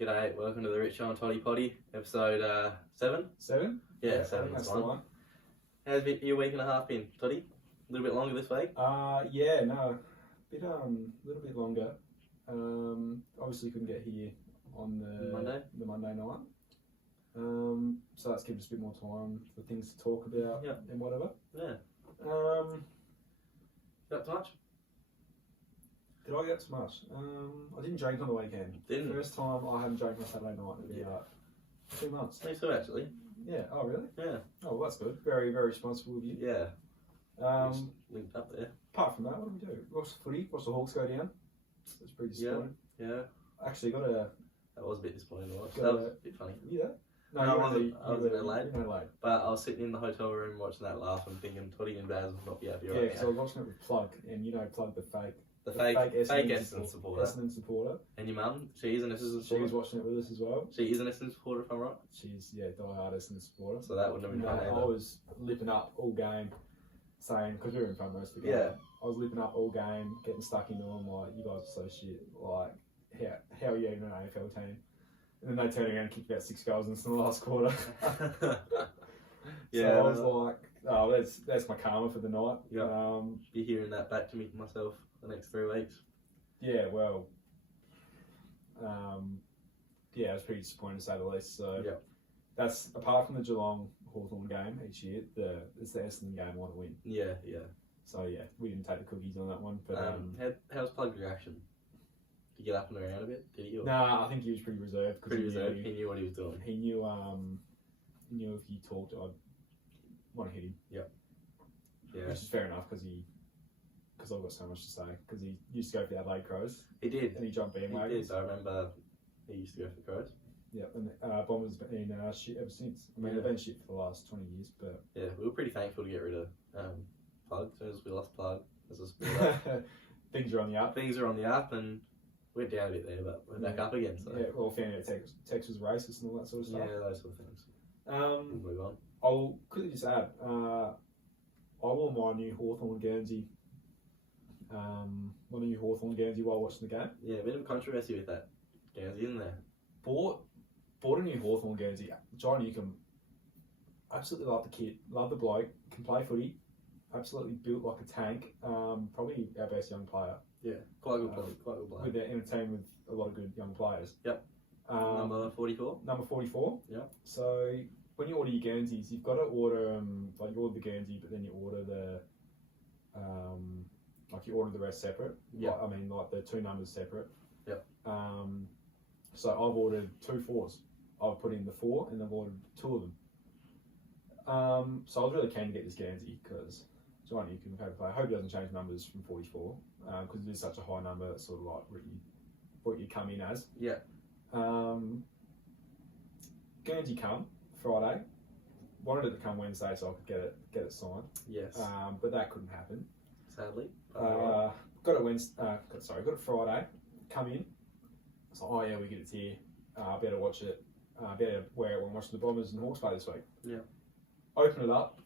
G'day, welcome to the Richo Toddy Poddy, episode 7. 7? Yeah, 7. That's the one. How's your week and a half been, Toddy? A little bit longer this week? Yeah, no, little bit longer. Obviously couldn't get here on the Monday night. So that's given us a bit more time for things to talk about and whatever. Yeah. Got too much? Did I get too much? I didn't drink on the weekend. Didn't? First time I haven't drank on Saturday night in about 2 months. Me too, actually. Yeah. Oh, really? Yeah. Oh, well, that's good. Very, very responsible of you. Yeah. Just linked up there. Apart from that, what do we do? Watch the footy. Watch the Hawks go down. That's pretty disappointing. Yeah. Actually, got a... That was a bit disappointing to watch. That was a bit funny. Yeah. No, I wasn't in Adelaide. In Adelaide. But I was sitting in the hotel room watching that laughing, thinking Toddy and Baz will not be happy right now. Yeah, because I was watching it with Plug, and you know Plug, the fake Essendon supporter. Essendon supporter. And your mum, she is an Essendon supporter. She was watching it with us as well. She is an Essendon supporter, if I'm right. She's diehard Essendon supporter. So that wouldn't have been fun either. I was lipping up all game, saying, because we were in front most of the game. Yeah. I was lipping up all game, getting stuck into them like, you guys are so shit. Like, how are you in an AFL team? And then they turned around and kicked about 6 goals in the last quarter. Yeah. So I was like, oh, that's my karma for the night. Yeah. Be hearing that back to me myself the next 3 weeks. Yeah, well, I was pretty disappointed to say the least. So that's, apart from the Geelong Hawthorn game each year, it's the Essendon game I want to win. Yeah. So yeah, we didn't take the cookies on that one. But how's Plug's reaction? Did he get up and around a bit? Did he? Nah, I think he was pretty reserved. Pretty reserved. He knew what he was doing. He knew if he talked, I'd want to hit him. Yeah. Which is fair enough because I've got so much to say. Because he used to go for the Adelaide Crows. He did. And he jumped bandwagons. He did. I remember he used to go for the Crows. Yeah, and Bombers been shit ever since. I mean, they've been shit for the last 20 years, but... Yeah, we were pretty thankful to get rid of Plug. As soon as we lost Plug as a supporter. Things are on the up. Things are on the up, and we're down a bit there, but we're back up again. So. Yeah, well, found out Tex was racist and all that sort of stuff. Yeah, those sort of things. We'll move on. I'll quickly just add, I wore my new Hawthorn Guernsey. While watching the game. Yeah, a bit of controversy with that Guernsey, isn't there? Bought a new Hawthorn Guernsey. John Newcomb, absolutely love the kid, love the bloke, can play footy, absolutely built like a tank. Probably our best young player. Yeah, quite good player. With in a team with a lot of good young players. Yep. Number 44. Number 44. Yeah. So when you order your Guernseys, you've got to order like you order the Guernsey, but then you order the you order the rest separate. Yeah. I mean, like the 2 numbers separate. Yep. So I've ordered 2 4s. I've put in the 4 and I've ordered 2 of them. So I was really keen to get this Guernsey because John, you can play. I hope he doesn't change numbers from 44 because it is such a high number. It's sort of like what you come in as. Yeah. Guernsey come Friday. Wanted it to come Wednesday so I could get it signed. Yes. But that couldn't happen. Sadly. Got it Wednesday. Got it Friday. Come in. It's like, oh yeah, we get it here. Better watch it. Better wear it when watching the Bombers and Hawks play this week. Yeah. Open it up.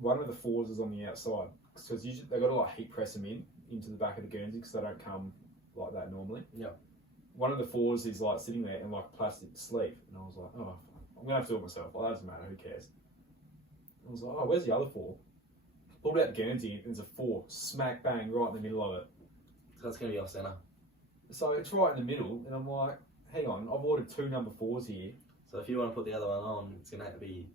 One of the 4s is on the outside because they've got to like heat press them into the back of the Guernsey because they don't come like that normally. Yeah. One of the 4s is like sitting there in like a plastic sleeve, and I was like, oh, I'm gonna have to do it myself. Well, that doesn't matter. Who cares? I was like, oh, where's the other 4? Pulled out the Guernsey, and there's a 4 smack bang right in the middle of it. So that's gonna be off centre. So it's right in the middle, and I'm like, hang on, I've ordered 2 number 4s here. So if you want to put the other one on, it's gonna have to be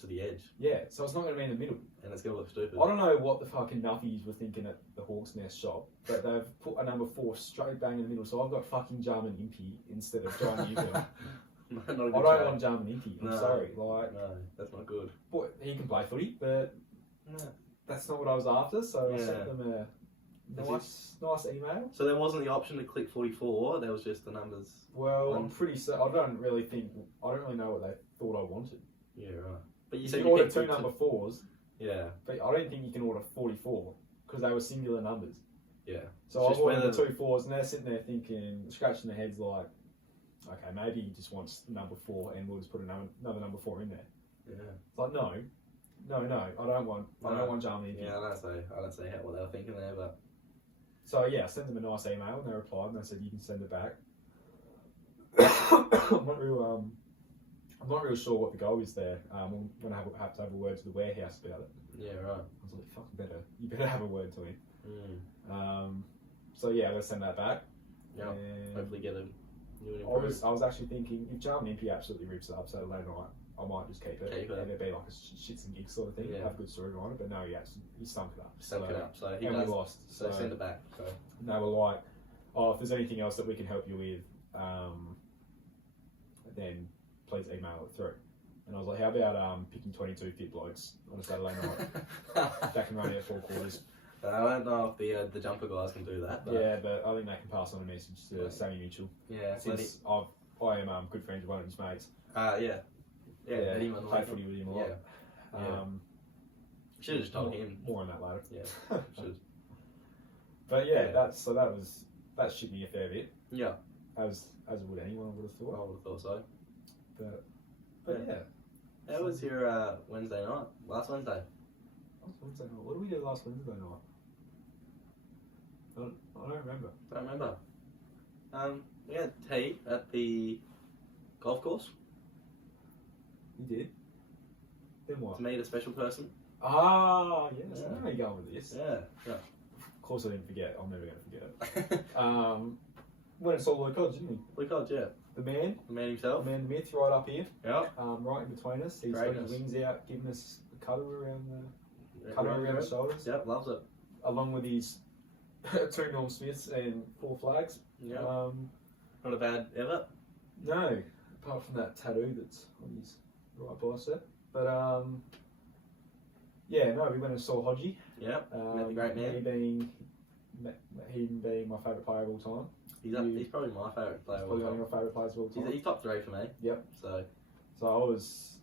to the edge. Yeah, so it's not going to be in the middle. And it's going to look stupid. I don't know what the fucking nuffies were thinking at the Hawks Nest shop, but they've put a number 4 straight bang in the middle, so I've got fucking Jarman Impey instead of John Newcomb. I don't want Jarman Impey, I'm sorry. No, that's not good. But he can play footy, but that's not what I was after, so I sent them a nice email. So there wasn't the option to click 44, there was just the numbers. Well, I'm pretty certain, I don't really know what they thought I wanted. Yeah, right. But you said you ordered 2 number 4s. Yeah. But I don't think you can order 44 because they were singular numbers. Yeah. So I've ordered the 2 4s and they're sitting there thinking, scratching their heads like, okay, maybe he just wants number 4 and we'll just put another number 4 in there. Yeah. It's like, no, I don't want Germany. Yeah, I don't see what they were thinking there, but. So yeah, I sent them a nice email and they replied and they said you can send it back. I'm not real sure what the goal is there. I'm gonna have to have a word to the warehouse about it. Yeah, right. I was like, fucking you better have a word to him. Mm. So yeah, let's send that back. Yeah. Hopefully get a new and I was actually thinking if Jarman Impey absolutely rips it up Saturday night, I might just keep it. And it'd be like a shits and gigs sort of thing. Yeah. Have a good story on it, but no, he stunk it up. Stunk it up. So he and does. we lost. So send it back. So they were like, if there's anything else that we can help you with, then please email it through. And I was like, how about picking 22 fit blokes on a Saturday night that can run out 4 quarters? I don't know if the jumper guys can do that. But yeah, but I think they can pass on a message to Sammy Mitchell. Yeah, since I am good friends with one of his mates. Yeah, played footy with him a lot. Yeah. Should have just told him. More on that later. Yeah, should. But that shit me a fair bit. Yeah. As would anyone, I would have thought. I would have thought so. But yeah. How was your Wednesday night? Last Wednesday? What did we do last Wednesday night? I don't remember. Don't remember. We had tea at the golf course. You did? Then what? To meet a special person. Ah, yes. I know where you're going with this. Yeah. Of course I didn't forget. I'm never going to forget it. Went and saw Luke Hodge, didn't he? Luke Hodge, yeah. The man himself. The man, the myth, right up here. Yeah. Right in between us. He's got his wings out, giving us a cuddle around the shoulders. Yep, loves it. Along with his 2 Norm Smiths and 4 flags. Yeah. Not a bad effort. No, apart from that tattoo that's on his right bicep. But we went and saw Hodgie. Yeah. Met the great man. He being my favourite player of all time. He's probably my favourite player of all time. Probably one of your favourite players of all time. He's top 3 for me. Yep. So I was.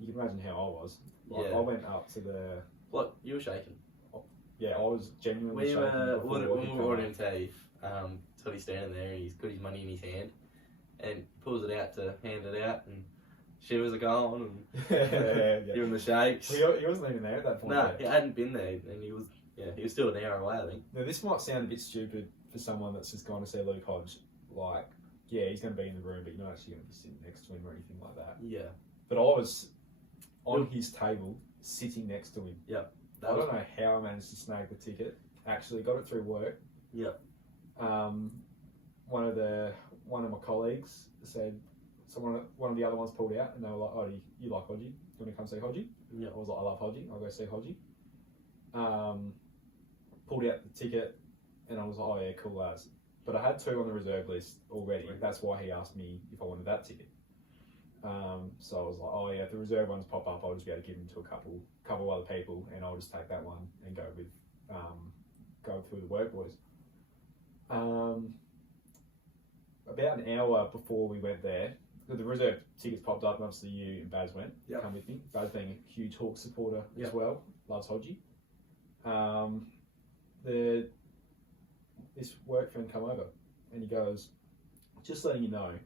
You can imagine how I was. I went up to the. What? You were shaking. Yeah, I was genuinely shaking. When we were ordering tea, Toddy's standing there and he's got his money in his hand and pulls it out to hand it out and shivers are going and giving the shakes. He wasn't even there at that point. No, he hadn't been there and he was still an hour away, I think. Now this might sound a bit stupid for someone that's just gone to see Luke Hodge. Like, yeah, he's going to be in the room, but you're not actually going to be sitting next to him or anything like that. Yeah. But I was on his table, sitting next to him. Yep. I don't know how I managed to snag the ticket. Actually, got it through work. Yep. One of my colleagues said, so one of the other ones pulled out, and they were like, "Oh, you like Hodgie? You want to come see Hodgie?" Yeah. I was like, "I love Hodgie. I'll go see Hodgie." Pulled out the ticket, and I was like, "Oh yeah, cool lads." But I had 2 on the reserve list already. Right. That's why he asked me if I wanted that ticket. So I was like, "Oh yeah, if the reserve ones pop up, I'll just be able to give them to a couple other people, and I'll just take that one and go through the work boys." About an hour before we went there, the reserve tickets popped up, and obviously you and Baz went. Yep. Come with me. Baz being a huge Hawks supporter Yep. as well, loves Hodgie. This work friend come over, and he goes, "Just letting you know,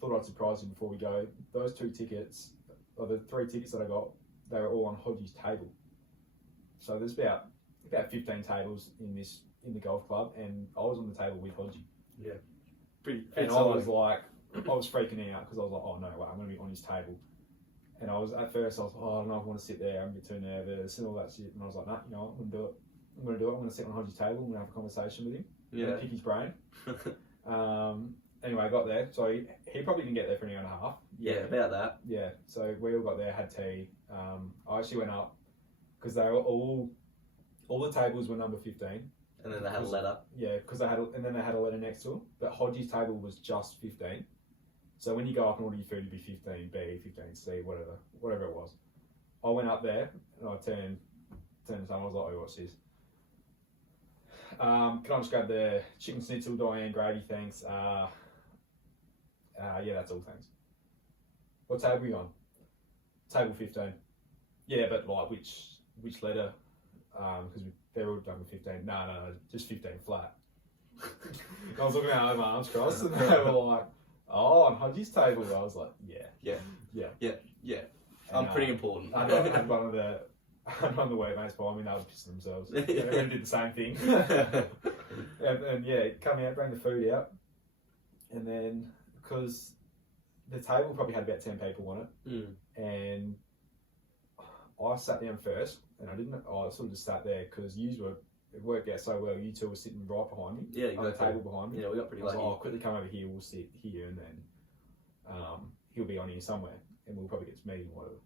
thought I'd surprise you before we go. Those 2 tickets, or the 3 tickets that I got, they were all on Hodgie's table. So there's about 15 tables in the golf club, and I was on the table with Hodgie. Yeah. Pretty and I was like, I was freaking out because I was like, oh no, wait, I'm going to be on his table. And at first I was like, oh, I don't know if I want to sit there, I'm a bit too nervous and all that shit. And I was like, nah, you know what, I'm going to do it. I'm going to sit on Hodgie's table, I'm going to have a conversation with him. I'm going to pick his brain. Anyway, I got there. So he probably didn't get there for an hour and a half. Yeah, about that. Yeah, so we all got there, had tea. I actually went up because they were all the tables were number 15. And then they had a letter. Yeah, because they had a letter next to them. But Hodgie's table was just 15. So when you go up and order your food, it'd be 15B, 15C, whatever it was. I went up there and I turned to someone. I was like, "Oh, what's this? Can I just grab the chicken schnitzel, Diane Grady, thanks. Yeah, that's all, thanks. What table are you on? Table 15. Yeah, but like which letter? Because they're all done with 15. No, just 15 flat." I was looking at my arms crossed, and they were like, "Oh, on Hodgie's table." I was like, "Yeah." I'm pretty important. I had one of the workmates behind me, and they were pissing themselves. They did the same thing. and yeah, come out, bring the food out. And then, because the table probably had about 10 people on it, and I sat down first, and I sort of just sat there because it worked out so well. You two were sitting right behind me, yeah, exactly. on the table behind me. Yeah, we got pretty lucky. I'll quickly come over here, we'll sit here, and then he'll be on here somewhere, and we'll probably get to meet him or whatever.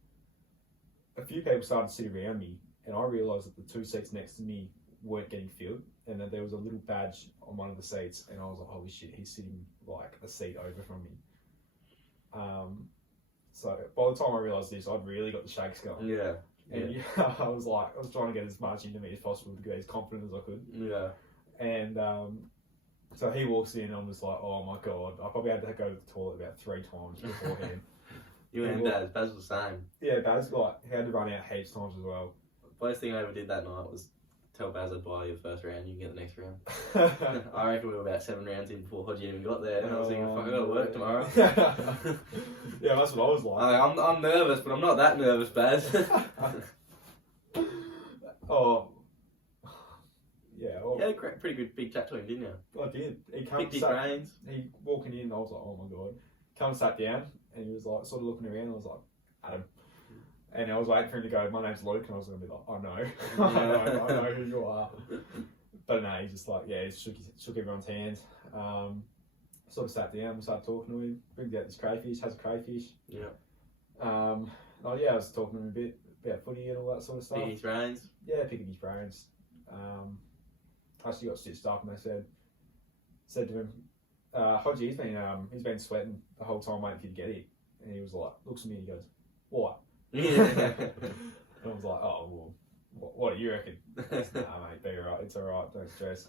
A few people started to sit around me, and I realised that the 2 seats next to me weren't getting filled, and that there was a little badge on one of the seats, and I was like, holy shit, he's sitting like a seat over from me. So by the time I realised this, I'd really got the shakes going. Yeah. And I was trying to get as much into me as possible to get as confident as I could. Yeah. And so he walks in, and I'm just like, oh my god, I probably had to go to the toilet about 3 times beforehand. You and Baz was the same. Yeah, Baz he had to run out heaps times as well. First thing I ever did that night was tell Baz I'd buy you the first round, you can get the next round. I reckon we were about 7 rounds in before Hodgie even got there, and I was thinking, fuck, I gotta work tomorrow. Yeah, that's what I was like. I'm nervous, but I'm not that nervous, Baz. Oh. Yeah. Well, you had a pretty good big chat to him, didn't you? I did. He picked his brains. He walking in, I was like, oh my god. Come and sat down, and he was like, sort of looking around, and I was like, Adam. And I was waiting for him to go, my name's Luke, and I was going to be like, I know. I know who you are. But no, he just like, yeah, he shook everyone's hands. Sort of sat down, we started talking to him, brings out this crayfish, has a crayfish. Yeah. I was talking to him a bit about footy and all that sort of stuff. Picking his brains? Yeah, picking his brains. Actually got stitched up, and they said to him, Hodgie, he's been sweating the whole time waiting for you to get here. And he was like, looks at me and he goes, what? Yeah. And I was like, oh, well, what do you reckon? Nah, mate, be alright, it's alright, don't stress.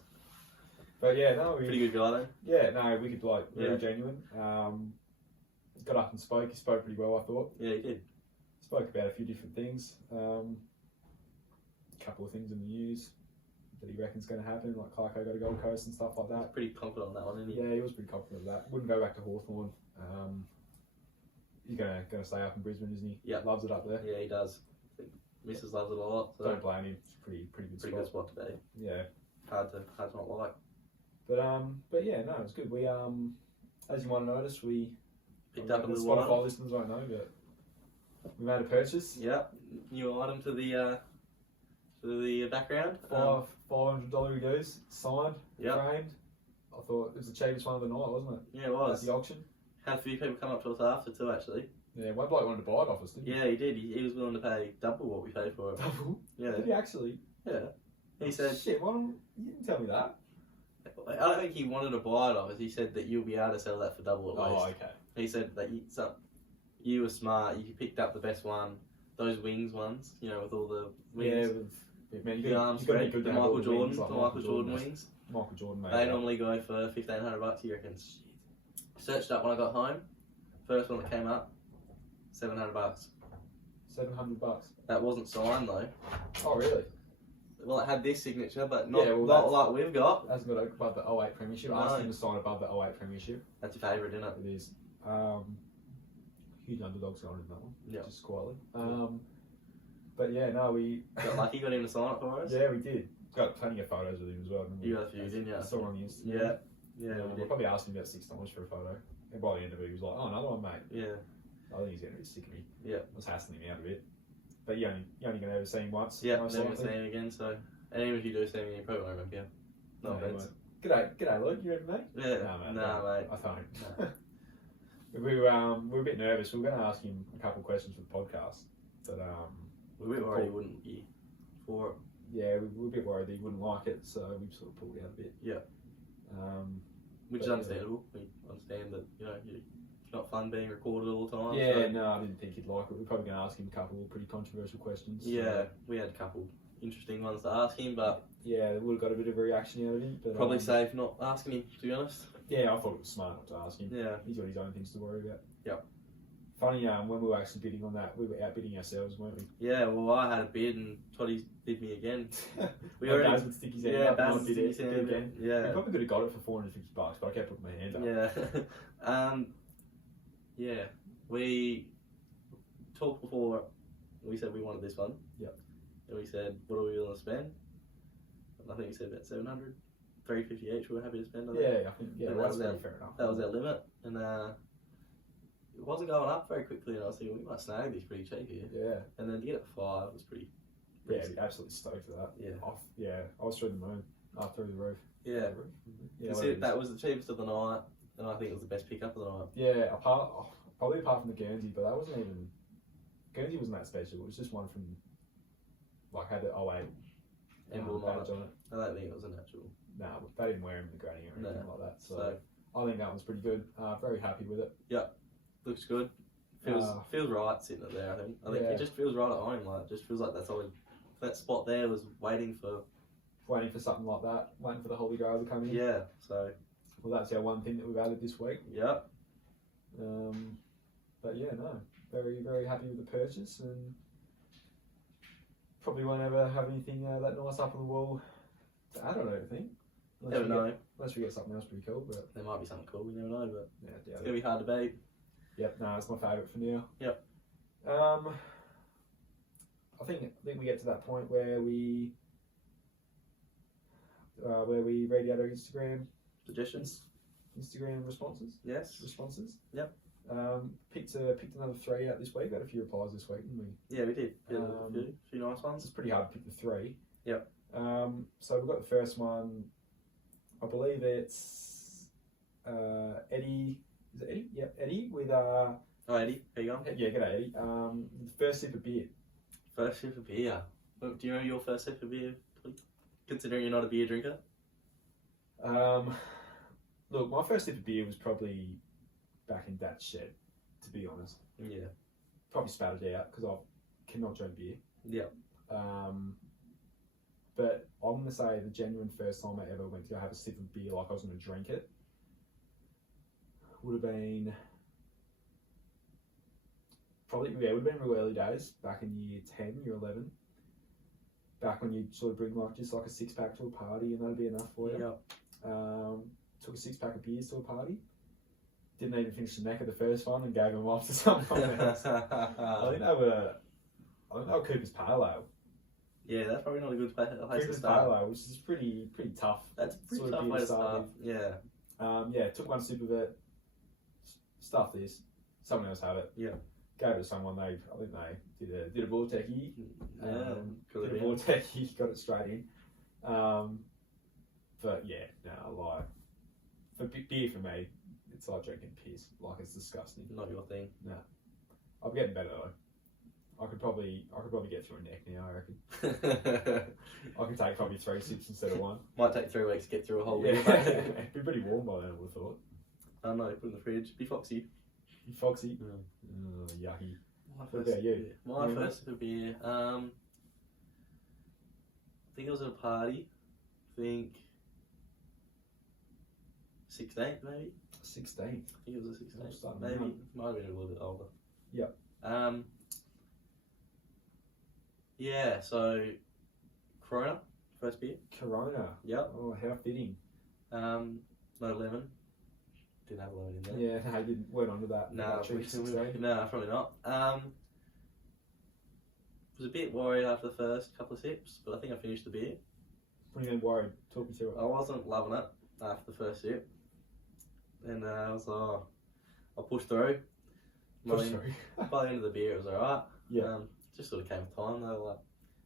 But yeah, no, pretty good guy though. Yeah, no, we could like really genuine. Got up and spoke. He spoke pretty well, I thought. Yeah, he did. Spoke about a few different things. A couple of things in the news that he reckon's going to happen, like Clarko got to Gold Coast and stuff like that. He's pretty confident on that one, isn't he? Yeah, he was pretty confident of that. Wouldn't go back to Hawthorn. He's gonna stay up in Brisbane, isn't he? Yeah, loves it up there. Yeah, he does. I think Mrs. loves it a lot. So don't blame him. It's a pretty good spot to be. Yeah, hard to not like. But yeah, no, it's good. We as you might have noticed, we picked up a little Spotify item. listeners won't know, but we made a purchase. Yeah, new item to the background. $500 it goes, signed, framed. I thought it was the cheapest one of the night, wasn't it? Yeah, it was. At the auction. Had a few people come up to us after too, actually. Yeah, one bloke wanted to buy it off us, didn't he? Yeah, he did. He was willing to pay double what we paid for it. Double? Yeah. Did he actually? Yeah. He said... Shit, you didn't tell me that. I don't think he wanted to buy it off us. He said that you'll be able to sell that for double at least. Oh, okay. He said that you were smart. You picked up the best one. Those wings ones, with all the wings. Yeah, man, the arms, the Michael Jordan wings. Michael Jordan, mate. They normally go for $1,500, you reckon? Searched up when I got home. First one that came up, $700. $700. That wasn't signed though. Oh really? Well, it had this signature, but not like we've got. Hasn't got above the 08 Premiership. I asked him to sign above the 08 Premiership. That's your favourite, isn't it? It is. Huge underdogs going in that one. Yeah. Just quietly. But yeah, no, we got lucky. Got him to sign it for us. Yeah, we did. Got plenty of photos with him as well. You got a few, didn't you? I saw on the Instagram. Yeah. We probably asked him about 6 times for a photo, and by the end of it, he was like, "Oh, another one, mate." Yeah. I think he's getting a bit sick of me. Yeah. I was hassling him out a bit. But you're only going to ever see him once. Yeah, never going to see him again. So, and even if you do see him, you probably won't remember him. No offense. G'day, Luke. You ready, mate? Yeah. No, mate. I don't. No. we were a bit nervous. We were going to ask him a couple of questions for the podcast, but we were worried he wouldn't be for it. Yeah, we were a bit worried that he wouldn't like it, so we sort of pulled out a bit. Yeah. Which is understandable. We understand that it's not fun being recorded all the time. Yeah, no, I didn't think he'd like it. We're probably going to ask him a couple of pretty controversial questions. Yeah, we had a couple interesting ones to ask him, but yeah, we would have got a bit of a reaction out of him. But probably safe not asking him, to be honest. Yeah, I thought it was smart not to ask him. Yeah, he's got his own things to worry about. Yep. Funny, when we were actually bidding on that, we were outbidding ourselves, weren't we? Yeah, well, I had a bid and Toddy bid me again. Baz would stick his hand up. Baz would stick his hand again. Yeah. We probably could have got it for $450, but I kept putting my hand up. Yeah. Yeah. We talked before. We said we wanted this one. Yep. And we said, what are we willing to spend? And I think we said about 700. $3.50 each. We were happy to spend on Yeah, I think that that's was our, fair enough. That was our limit, and it wasn't going up very quickly. And I was thinking we might snag this pretty cheap here. Yeah, and then to get it for $5 was pretty. Yeah, absolutely stoked for that. Yeah, I was through the moon, through the roof. Yeah, that was the cheapest of the night, and I think it was the best pickup of the night. Yeah, probably apart from the Guernsey, but that wasn't even. Guernsey wasn't that special. It was just one from, like, had the 08 badge on it. I don't think it was a natural. Nah, they didn't wear him in the granny or anything like that. So I think that one's pretty good. Very happy with it. Yep, looks good. Feels right sitting it there. I think it just feels right at home. Like, it just feels like that's all. That spot there was waiting for something like that. Waiting for the Holy Grail to come in. Yeah. So. Well, that's our one thing that we've added this week. Yep. But yeah, no, very, very happy with the purchase, and probably won't ever have anything that nice up on the wall to add, I don't think. Never know. Unless we get something else pretty cool, but there might be something cool. We never know, but yeah, it's gonna be hard to beat. Yep, no, it's my favourite for now. Yep. I think we get to that point where we read out our Instagram suggestions, Instagram responses. Yes. Responses. Yep. Picked another 3 out this week. We had a few replies this week, didn't we? Yeah, we did. A few nice ones. It's pretty hard to pick the 3. Yep. So we've got the first one. I believe it's Eddie. Is it Eddie? Yep, Eddie with Oh, Eddie, how you going? Yeah, g'day Eddie. First sip of beer. First sip of beer. Do you know your first sip of beer? Considering you're not a beer drinker. Look, my first sip of beer was probably back in Dad's shed, to be honest. Yeah. Probably spat it out because I cannot drink beer. Yeah. But I'm going to say the genuine first time I ever went to go have a sip of beer like I was going to drink it would have been real early days, back in year 10, year 11. Back when you'd sort of bring just like a 6-pack to a party and that'd be enough for you. Yep. Took a 6-pack of beers to a party. Didn't even finish the neck of the first one and gave them off to someone else. I think they were Cooper's Pale Ale. Yeah, that's probably not a good place to Cooper's start. Pale Ale, which is pretty tough. That's a pretty tough way to start. Yeah. Took one sip of it. Stuffed this. Someone else had it. Yeah. Gave it to someone. I think they did a Vortechy. Yeah. Did a Vortechy, got it straight in. But yeah, no, for beer for me, it's like drinking piss. Like, it's disgusting. Not your thing. No. I'm getting better though. I could probably get through a neck now, I reckon. I can take probably 3 sips instead of 1. Might take 3 weeks to get through a whole beer. It'd be pretty warm by then, I would have thought. I know, put it in the fridge. Be foxy. Foxy? Yucky. What about you? My first sip of beer, I think it was at a party. I think 16th maybe? 16th? I think it was a 16th. Maybe. Might have been a little bit older. Yep. Yeah, so Corona, first beer. Corona? Yep. Oh, how fitting. No lemon. Didn't have a lemon in there. Yeah, no, I weren't onto that. No, probably not. Was a bit worried after the first couple of sips, but I think I finished the beer. What do you mean worried? Talk me through it. I wasn't loving it after the first sip. And I was like, I'll push through. By the end of the beer, it was alright. Yeah. Just sort of came with time though. Like,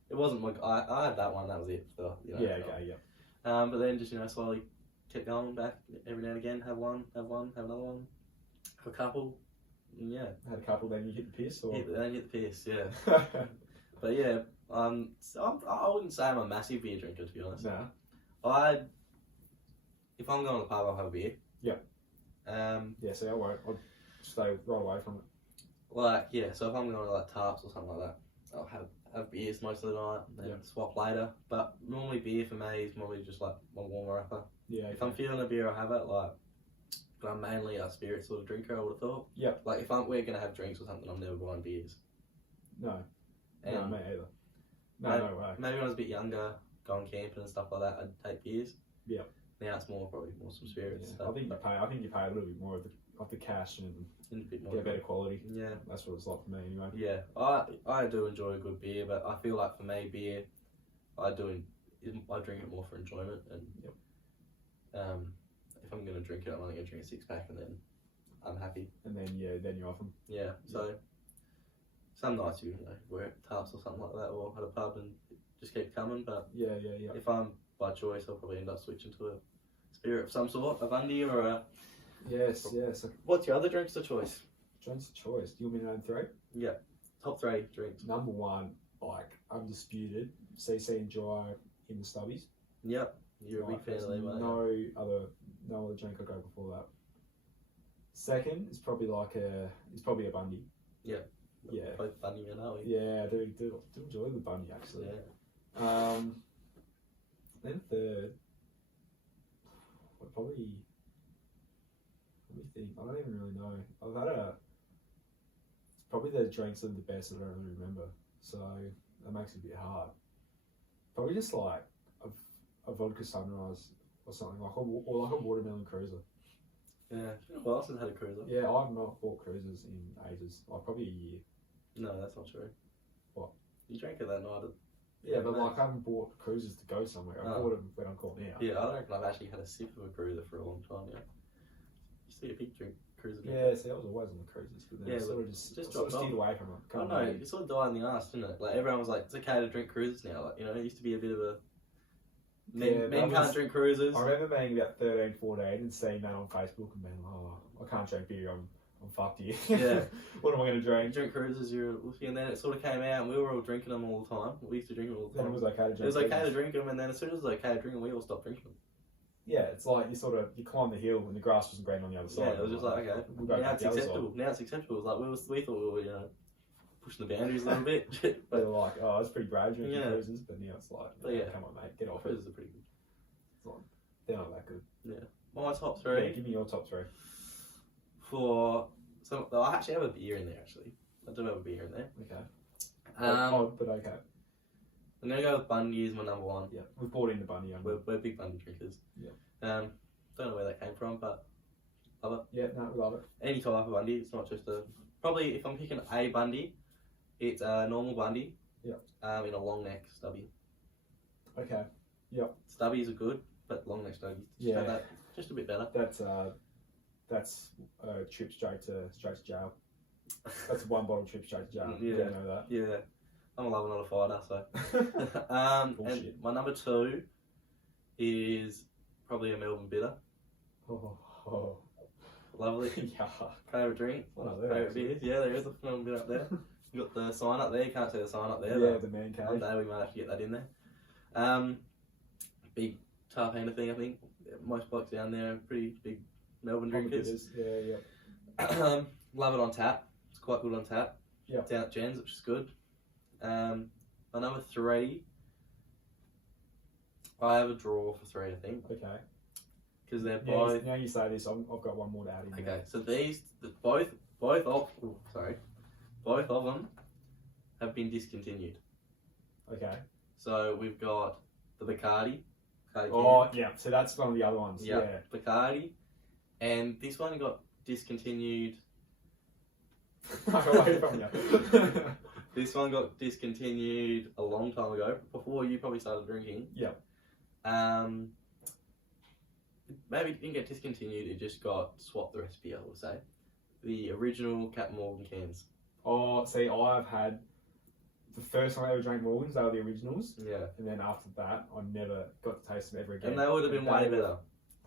it wasn't like I had that one. That was it. So, yeah. Okay. Yeah. But then just slowly kept going back every now and again. Have one. Have another one. Have a couple. And yeah. Had a couple. Then you hit the piss, or then you hit the piss. Yeah. But yeah. I wouldn't say I'm a massive beer drinker, to be honest. Nah. If I'm going to the pub, I'll have a beer. Yeah. Yeah. So I won't. I'll stay right away from it. So if I'm going to like Tarps or something like that, I'll have beers most of the night and then swap later. But normally beer for me is normally just like my warmer upper. Yeah. If I'm feeling a beer, I'll have it. But I'm mainly a spirit sort of drinker, I would have thought. Yeah. Like if we're going to have drinks or something, I'm never buying beers. No. No, me either. No way. Maybe when I was a bit younger, going camping and stuff like that, I'd take beers. Yeah. Now it's probably more some spirits. Yeah. I think you pay a little bit more of the cash and a bit more get a better quality. Yeah. That's what it's like for me anyway. Yeah. I do enjoy a good beer, but I feel like for me beer, I drink it more for enjoyment and If I'm going to drink it, I'm only going to drink a 6-pack and then I'm happy. And then you're off them. Yeah, so some nights we're at Tarts or something like that, or at a pub and it just keeps coming, but Yeah. if I'm by choice, I'll probably end up switching to a spirit of some sort, a Bundy or a... Yes. What's your other drinks of choice? Drinks of choice. Do you want me to name 3? Yeah, top 3 drinks. Number 1, like, undisputed, CC and Dry in the stubbies. Yep, you're a big fan of them, no other drink I'll go before that. Second is probably a Bundy. Yeah. Yeah. Both Bundy men, aren't we? Yeah, I do enjoy the Bundy actually. Yeah. Then third, let me think. I don't even really know. It's probably the drinks that are the best that I don't really remember. So that makes it a bit hard. Probably just like a vodka sunrise or something like, or like a watermelon cruiser. Yeah. Who else has had a cruiser? Yeah, I've not bought cruisers in ages. Like probably a year. No, that's not true. What? You drank it that night. Yeah, but like I haven't bought cruisers to go somewhere. I bought them when I'm caught out. Yeah, I don't reckon I've actually had a sip of a cruiser for a long time now. You see a big drink cruiser. Yeah, see, I was always on the cruisers, but then I sort of just steered away from it. I know, it sort of died in the arse, didn't it? Like everyone was like, it's okay to drink cruisers now. Like, it used to be a bit of a men can't drink cruisers. I remember being about 13, 14 and seeing that on Facebook and being like, oh, I can't drink beer. I'm fucked here. Yeah. What am I going to drink? Drink cruisers, and then it sort of came out and we were all drinking them all the time. We used to drink them all the time. Then it was okay to drink. It was okay to drink them, and then as soon as it was okay to drink them, we all stopped drinking them. Yeah, it's like you climb the hill and the grass wasn't green on the other side. Yeah, it was just like, okay, now it's acceptable. Now it's acceptable. It's like we thought we were, pushing the boundaries a little bit. But they were like, oh, it's pretty brave drinking cruisers, but now it's like, come on, mate, get off it. Cruisers are pretty good. It's like, they're not that good. Yeah. My top 3. Yeah, give me your top 3. I actually have a beer in there, actually. I do have a beer in there. Okay. But okay. I'm going to go with Bundy as my number 1. Yeah, we've bought into Bundy. We're big Bundy drinkers. Yeah. Don't know where that came from, but love it. Yeah, no, we love it. Any type of Bundy, it's not just probably if I'm picking a Bundy, it's a normal Bundy. Yeah. In a long neck stubby. Okay. Yep. Stubbies are good, but long neck stubbies. Just a bit better. That's a trip straight to jail. That's a 1 bottle trip straight to jail. Yeah. You don't know that. Yeah. I'm a lover, not a fighter, so. And my number 2 is probably a Melbourne Bitter. Oh. Lovely. Yeah. Favourite drink. Favourite beers. Yeah, there is a Melbourne Bitter up there. You got the sign up there. You can't see the sign up there. Yeah, the man cave. One day we might have to get that in there. Big tough-hander thing, I think. Most blokes down there are pretty big Melbourne drinkers. Yeah. Love it on tap. It's quite good on tap. Yeah. Down at Jen's, which is good. My number 3, I have a draw for 3, I think. Okay. Because they're both. Now you say this, I've got one more to add in. Okay, so both of them have been discontinued. Okay. So we've got the Bacardi. Yeah. So that's one of the other ones. Yeah. Bacardi, and this one got discontinued. Away from you. This one got discontinued a long time ago, before you probably started drinking. Yeah. Maybe it didn't get discontinued, it just got swapped the recipe, I would say. The original Captain Morgan cans. Oh, see, I've had the first time I ever drank Morgans, they were the originals. Yeah. And then after that, I never got to taste them ever again. And they would have been way better.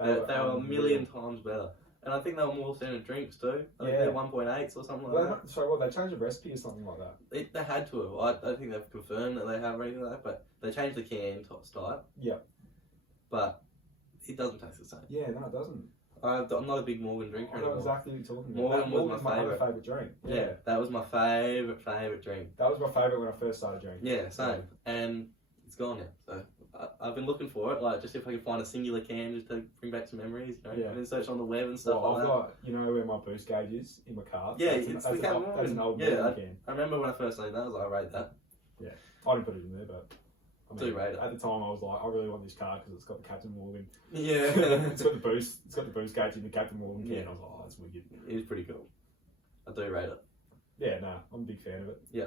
They were a million times better. And I think they were more standard drinks too. I think they're 1.8s or something like that. Sorry, what, they changed the recipe or something like that? They had to have. I don't think they've confirmed that they have or anything like that, but they changed the can type. Yeah. But it doesn't taste the same. Yeah, no, it doesn't. I'm not a big Morgan drinker I know anymore. exactly what you're talking about. Morgan was my favourite drink. Yeah, that was my favourite drink. That was my favourite when I first started drinking. Yeah, same. And it's gone now. So I've been looking for it, like just if I could find a singular can just to bring back some memories, And then search on the web and stuff like that. I've got, where my boost gauge is in my car. Yeah, that's an old Morgan can. I remember when I first seen that, I was like, I rate that. Yeah, I didn't put it in there, but do rate it. At the time, I was like, I really want this car because it's got the Captain Morgan. Yeah, it's got the boost gauge in the Captain Morgan can. I was like, oh, that's wicked. It is pretty cool. I do rate it. Yeah, no, I'm a big fan of it. Yeah.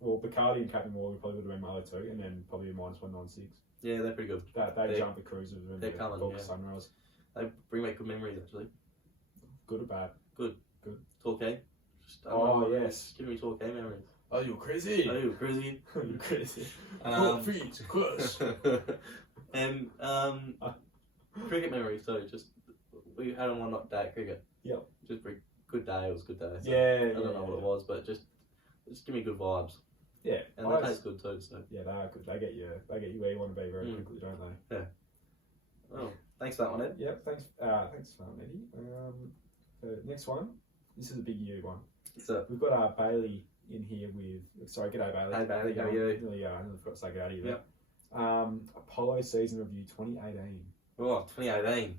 Well, Bacardi and Captain Morgan probably would have been my other 2, and then probably a -196. Yeah, they're pretty good. They jump the cruisers and they're coming, sunrise. They bring back good memories, actually. Good or bad? Good. Torquay. Yes. Give me Torquay memories. Are you crazy? Are you crazy? Are you crazy? Feet, crush. And cricket memories too. Just we had on one day at cricket. Yep. Just very good day. It was a good day. So I don't know what it was, but just give me good vibes. Yeah, and they taste good too. So yeah, they are good. They get you where you want to be very quickly, don't they? Yeah. Oh, thanks for that one, Ed. Yep. Thanks for that, Eddie. Next one. This is a big you one. So we've got Bailey in here with. Sorry, g'day Bailey. Hey Bailey, how are you? Nearly forgot to say good to you. Yep. Apollo season review 2018. Oh, 2018.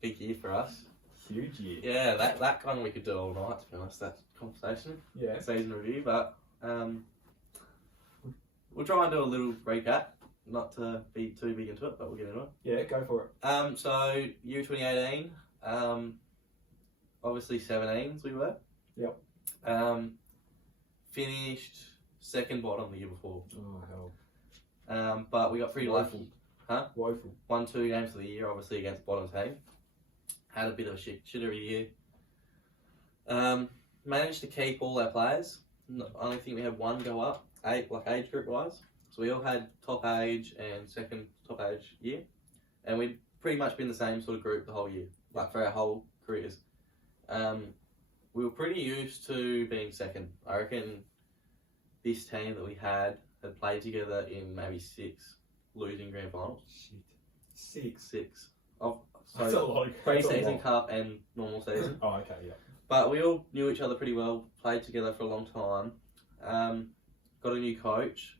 Big year for us. Huge year. Yeah, that kind of we could do all night, to be honest, that conversation. Yeah. Season review, but we'll try and do a little recap, not to be too big into it, but we'll get into it. Yeah, go for it. So, year 2018, obviously 17s we were. Yep. Finished second bottom the year before. Oh, hell. But we got pretty lucky. Huh? Woeful. Won 2 games of the year, obviously, against bottom team. Had a bit of a shittery year. Managed to keep all our players. I only think we had one go up, age group wise. So we all had top age and second top age year. And we'd pretty much been the same sort of group the whole year, like for our whole careers. We were pretty used to being second. I reckon this team that we had played together in maybe 6 losing grand finals. Shit. 6. That's a lot. Pre-season cup and normal season. Oh, okay, yeah. But we all knew each other pretty well, played together for a long time. Got a new coach,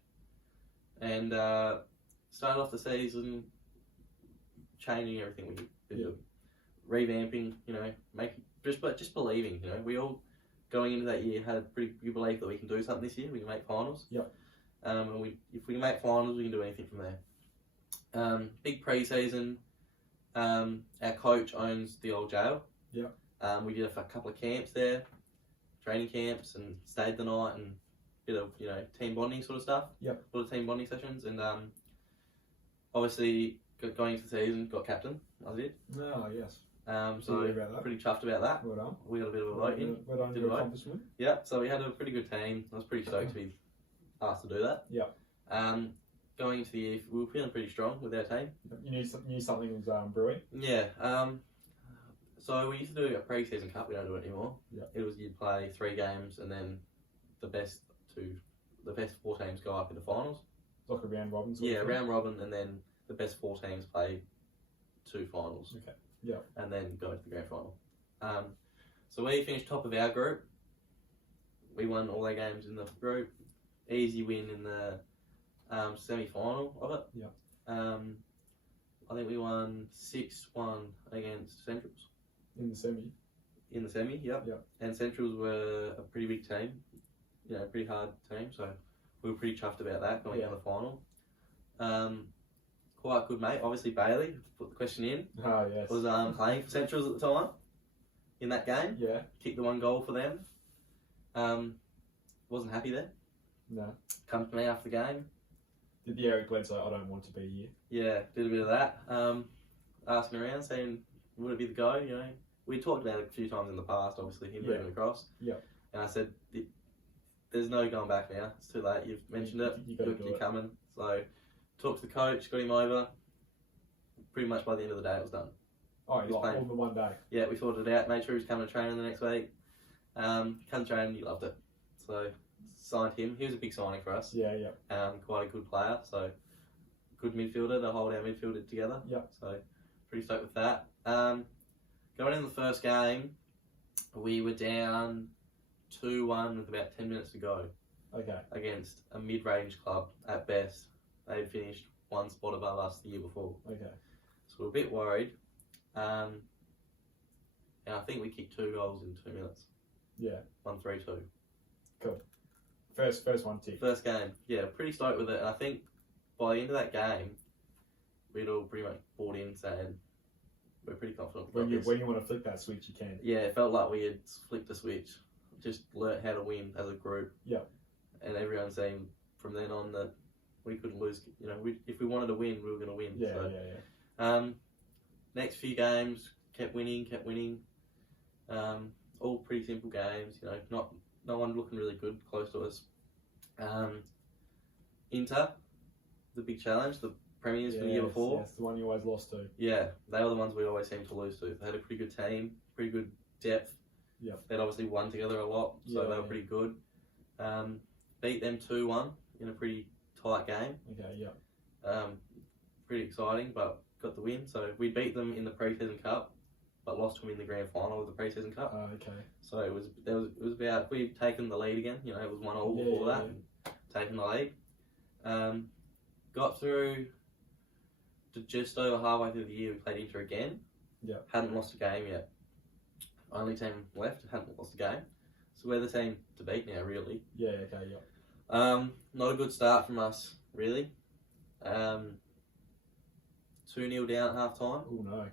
and started off the season changing everything we did. Yeah. Revamping, just believing. We all going into that year had a pretty good belief that we can do something this year. We can make finals. Yep. And if we can make finals, we can do anything from there. Big pre-season. Our coach owns the old jail. Yeah. We did a couple of camps there, training camps, and stayed the night and bit of team bonding sort of stuff. Yep. A lot of team bonding sessions, and obviously going into the season got captain. I did. Oh yes. So pretty chuffed about that. Well done. We got a bit of a vote in. Well done, your accomplishment. Yeah. So we had a pretty good team. I was pretty stoked to be asked to do that. Yeah. Going into the year, we were feeling pretty strong with our team. You knew something was brewing? Yeah. So we used to do a pre-season cup. We don't do it anymore. Yeah. It was you'd play 3 games and then the best 4 teams go up in the finals. Like a round robin. Round robin, and then the best 4 teams play 2 finals. Okay. Yeah. And then go to the grand final. So we finished top of our group. We won all our games in the group. Easy win in the semi-final of it. Yeah. I think we won 6-1 against Centrals. In the semi? In the semi, yep. And Centrals were a pretty big team, pretty hard team, so we were pretty chuffed about that going into the final. Quite good mate, obviously Bailey, put the question in. Oh, yes. Was playing for Centrals at the time in that game. Yeah. Kicked the 1 goal for them. Wasn't happy there. No. Come to me after the game. Did the Eric Bledsoe, I don't want to be here? Yeah, did a bit of that. Asking around, saying, would it be the go? We talked about it a few times in the past, obviously, him moving across. Yeah. And I said, there's no going back now. It's too late. You've mentioned it. You're coming. So, talked to the coach, got him over. Pretty much by the end of the day, it was done. Oh, he on the one day? Yeah, we sorted it out. Made sure he was coming to training the next week. Come to training, he loved it. So, signed him. He was a big signing for us. Yeah. Quite a good player. So, good midfielder to hold our midfielder together. Yeah. So, pretty stoked with that. Going in the first game, we were down 2-1 with about 10 minutes to go. Okay. Against a mid-range club at best. They'd finished 1 spot above us the year before. Okay. So we're a bit worried. And I think we kicked 2 goals in 2 minutes. Yeah. 1-3-2. Cool. First one tick. First game. Yeah, pretty stoked with it. And I think by the end of that game, we'd all pretty much bought in saying we're pretty confident. When you want to flick that switch, you can. Yeah, it felt like we had flicked a switch. Just learnt how to win as a group. Yeah. And everyone seemed from then on that we couldn't lose. You know, if we wanted to win, we were going to win. Yeah, so, yeah. Next few games, kept winning. All pretty simple games. You know, no one looking really good close to us. Inter, the big challenge, the premiers from the year before. Yes, the one you always lost to. Yeah, they were the ones we always seemed to lose to. They had a pretty good team, pretty good depth. Yeah. They'd obviously won together a lot, so they were pretty good. Beat them 2-1 in a pretty tight game. Okay, yeah. Pretty exciting, but got the win. So we beat them in the pre-season cup, but lost to them in the grand final of the pre-season cup. Okay. So it was about, we'd taken the lead again. You know, it was 1-1 before that, and taken the lead. Got through to just over halfway through the year. We played Inter again. Yeah. Hadn't lost a game yet. Only team left, hadn't lost a game. So we're the team to beat now, really. Yeah, okay, yeah. Not a good start from us, really. 2-0 down at half time. Oh no.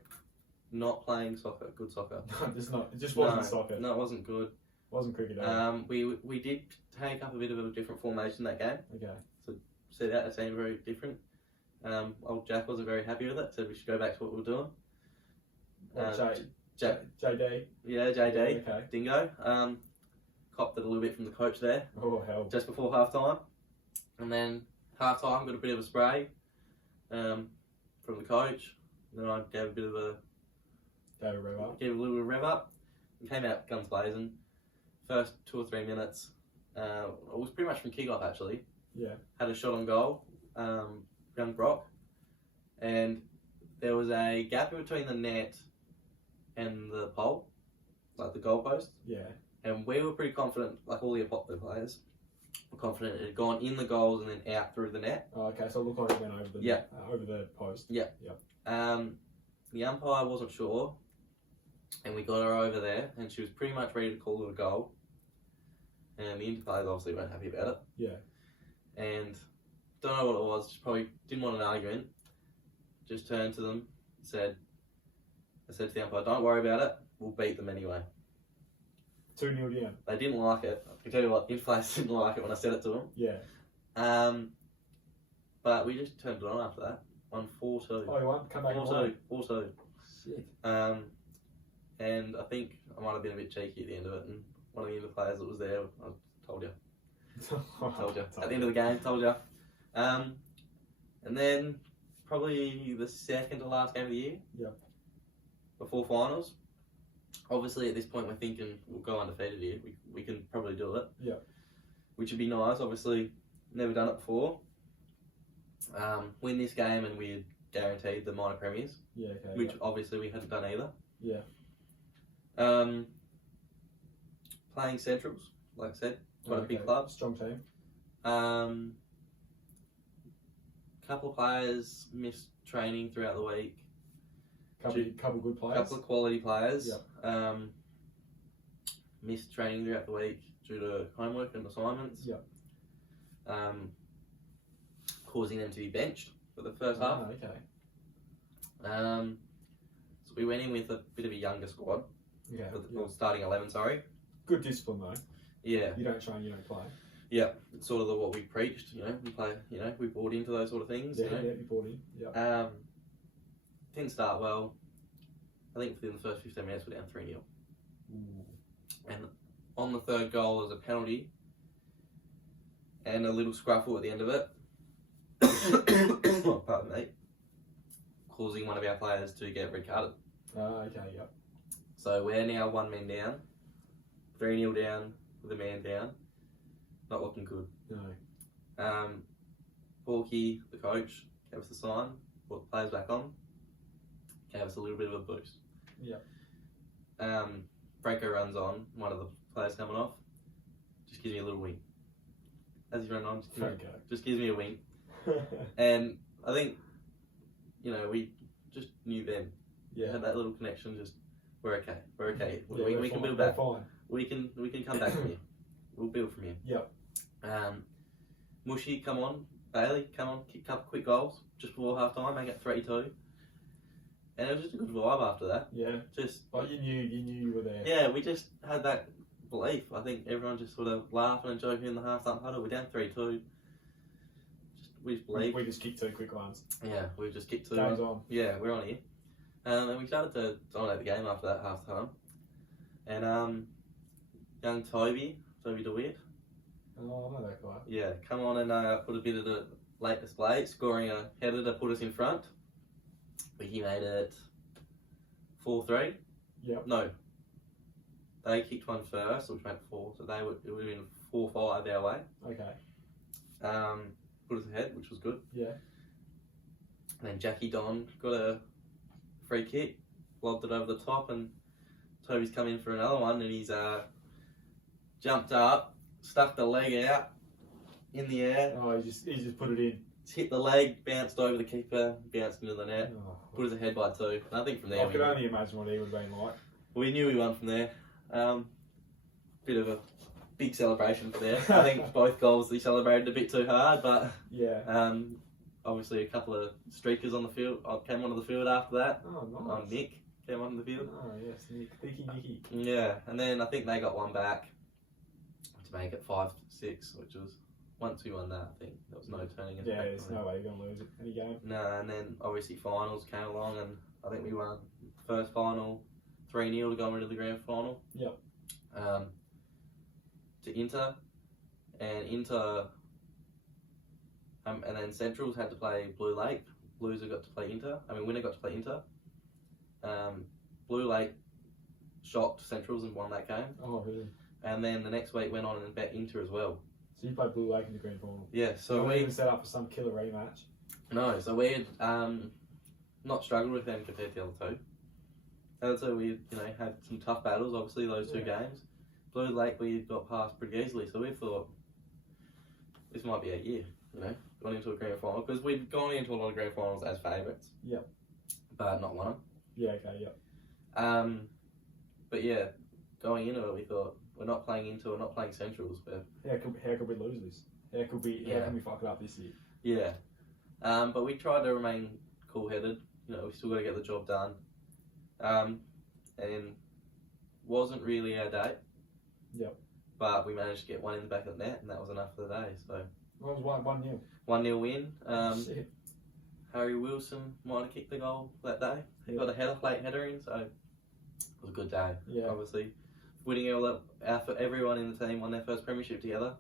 Not playing soccer, good soccer. No, just not. It just wasn't soccer. No, it wasn't good. Wasn't cricket. We did take up a bit of a different formation that game. Okay. So that seemed very different. Old Jack wasn't very happy with it, said we should go back to what we were doing. JD. Yeah, JD. Okay. Dingo. Copped it a little bit from the coach there. Oh hell. Just before half time. And then half time got a bit of a spray from the coach. Then I gave a little bit of rev up. And came out guns blazing. First 2 or 3 minutes. It was pretty much from kick-off actually. Yeah. Had a shot on goal. Young Brock. And there was a gap in between the net and the pole, like the goalpost. Yeah. And we were pretty confident, like all the players were confident it had gone in the goals and then out through the net. Oh, okay, so it looked like it went over the over the post. Yeah. The umpire wasn't sure, and we got her over there, and she was pretty much ready to call it a goal. And the Inter players obviously weren't happy about it. Yeah. And don't know what it was, just probably didn't want an argument. Just turned to them, I said to the umpire, don't worry about it, we'll beat them anyway. 2-0 down. They didn't like it. I can tell you what, the players didn't like it when I said it to them. Yeah. But we just turned it on after that. Won 4-2. Oh, you won? Come back 4-2. Shit. And I think I might have been a bit cheeky at the end of it, and one of the Inter players that was there, I told you. Told you. At the end of the game, told you. And then probably the second to last game of the year. Yeah. Before finals. Obviously, at this point, we're thinking we'll go undefeated here. We can probably do it. Yeah. Which would be nice. Obviously, never done it before. Win this game, and we're guaranteed the minor premiers. Yeah. Okay. Which obviously we hadn't done either. Yeah. Playing Centrals, like I said, quite a big club. Strong team. Couple of players missed training throughout the week. Couple good players. Couple of quality players. Yep. Missed training throughout the week due to homework and assignments. Yep. Causing them to be benched for the first half. Okay. So we went in with a bit of a younger squad. Yeah. Or starting 11, sorry. Good discipline though. Yeah. You don't train, you don't play. Yeah, it's sort of what we preached, we play, we bought into those sort of things. Yeah, you bought in. Yeah. Didn't start well. I think within the first 15 minutes we're down 3-0. And on the third goal there's a penalty and a little scruffle at the end of it. Oh, pardon me. Causing one of our players to get red carded. Okay, yeah. So we're now 1 man down, 3-0 down with a man down. Not looking good. No. Hawkey, the coach, gave us a sign, brought the players back on, gave us a little bit of a boost. Yeah. Franco runs on, one of the players coming off, just gives me a little wink. As he ran on, just gives me a wink. And I think, we just knew then. Yeah. Had that little connection, just, we're okay. Yeah, we can build back. Fine. We can come back from here. We'll build from here. Yep. Mushy, come on. Bailey, come on. Kick a couple quick goals just before half time, make it 3-2. And it was just a good vibe after that. Yeah. But you knew you were there. Yeah, we just had that belief. I think everyone just sort of laughing and joking in the half-time huddle. We're down 3-2. we just believed. We just kicked 2 quick ones. Yeah, we just kicked 2. Game's on. Yeah, we're on here. And we started to dominate the game after that half time. And young Toby DeWitt. Oh, I know that guy. Yeah, come on and put a bit of the late display, scoring a header to put us in front. But he made it 4-3. Yep. No. They kicked one first, which made it 4, so it would have been 4-5 our way. Okay. Put us ahead, which was good. Yeah. And then Jackie Don got a free kick, lobbed it over the top, and Toby's come in for another one, and he's jumped up, stuck the leg out in the air. Oh, he just put it in. Hit the leg, bounced over the keeper, bounced into the net, Oh. put us ahead by 2. I think from there I could only imagine what he would have been like. we knew we won from there. Bit of a big celebration for there. I think both goals they celebrated a bit too hard, but Yeah. obviously a couple of streakers on the field. I came onto the field after that. Oh, nice. Nick came onto the field. Oh, yes, Nicky. Yeah, and then I think they got one back to make it 5-6, which was once we won that. I think there was no turning it Yeah, back. there's no way you're gonna lose it any game. No, and then obviously finals came along, and I think we won the first final 3-0 to go into the grand final. Yep. To Inter, and Inter, and then Centrals had to play Blue Lake. Loser got to play Inter. Winner got to play Inter. Blue Lake shocked Centrals and won that game. Oh, really? And then the next week went on and bet Inter as well. So you played Blue Lake in the grand final? Yeah, so we we even set up for some killer rematch. No, so we had not struggled with them compared to the other 2. The other 2 we had some tough battles. Obviously those 2 games. Blue Lake we got past pretty easily, so we thought this might be our year. Gone into a grand final because we'd gone into a lot of grand finals as favourites. Yep. But not won them. Yeah. Okay. Yep. But yeah, going into it, we thought we're not playing Inter, we're not playing Centrals. How could we lose this? How can we fuck it up this year? Yeah. But we tried to remain cool-headed. We still got to get the job done. And wasn't really our day. Yep. But we managed to get one in the back of the net, and that was enough for the day. So. It was 1-0. 1-0 win. Shit. Harry Wilson might have kicked the goal that day. He got a late header in, so it was a good day. Yeah. Obviously, winning everyone in the team won their first premiership together.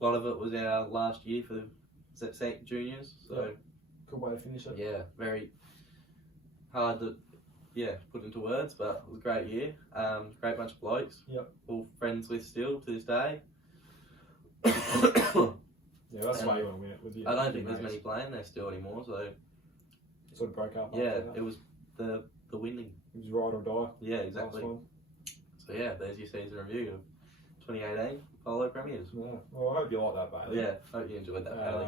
A lot of it was our last year for the juniors. So good way to finish it. Yeah, very hard to put into words, but it was a great year. Great bunch of blokes. Yep. All friends with still to this day. Yeah, that's why you want to win it with you. I don't think there's many playing there still anymore, so sort of broke up. Yeah, it was the winning. It was ride or die. Yeah, exactly. So yeah, there's your season review of 2018 Polo Premiers. Yeah. Well, I hope you like that, Bailey. Yeah, hope you enjoyed that, Bailey.